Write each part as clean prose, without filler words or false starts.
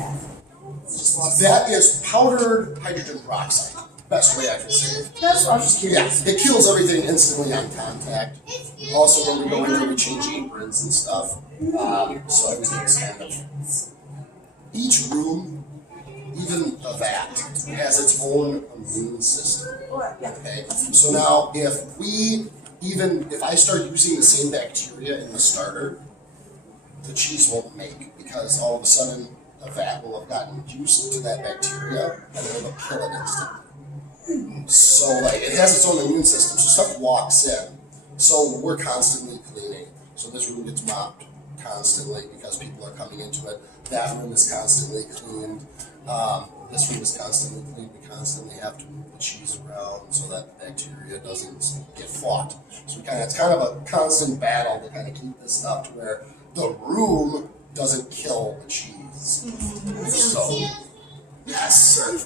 that? That is powdered hydrogen peroxide. Best way I can say it. That's what I was just Yeah, curious. it kills everything instantly on contact. Also, when we go in there, we change aprons and stuff. So everything's kind of. Each room, even a vat, has its own immune system. Okay, so now if I start using the same bacteria in the starter, the cheese won't make because all of a sudden the vat will have gotten used to that bacteria and it'll kill it instantly. So like it has its own immune system, so stuff walks in. So we're constantly cleaning. So this room gets mopped constantly because people are coming into it. That room is constantly cleaned. This room is constantly cleaned. We constantly have to move the cheese around so that the bacteria doesn't get fought. So it's kind of a constant battle to kind of keep this stuff to where the room doesn't kill the cheese. So, yes, sir.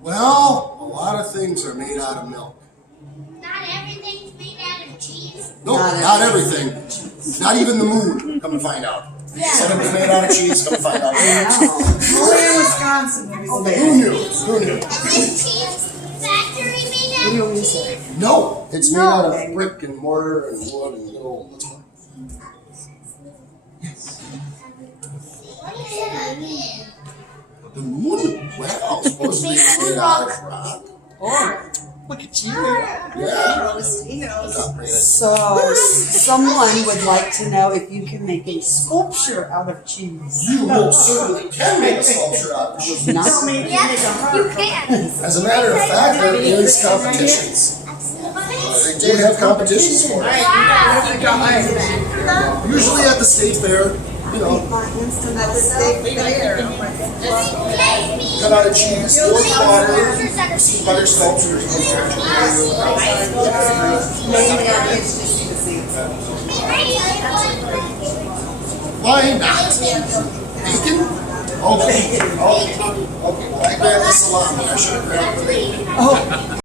Well, a lot of things are made out of milk. Not everything's made out of cheese. No, not everything. Not even the moon, come to find out. Said it was made out of cheese, come to find out. Only in Wisconsin. Who knew? Who knew? Is cheese factory made What out do you of want me to say? No, it's made out of brick and mortar and wood and little. That's one. The moon? Well, supposedly it's made out of rock. Oh, look at you. Yeah. He knows. Not really. So, someone would like to know if you can make a sculpture out of cheese. You most certainly can make a sculpture out of cheese. Not Yes, you can. As a matter of fact, there is competitions. They do have competitions for it. Usually at the state fair, you know, cut out of cheese, or water, see butter sculptures. Why not? Bacon? Okay. Okay. Well, I grabbed the salami. I should have grabbed the bacon. Oh.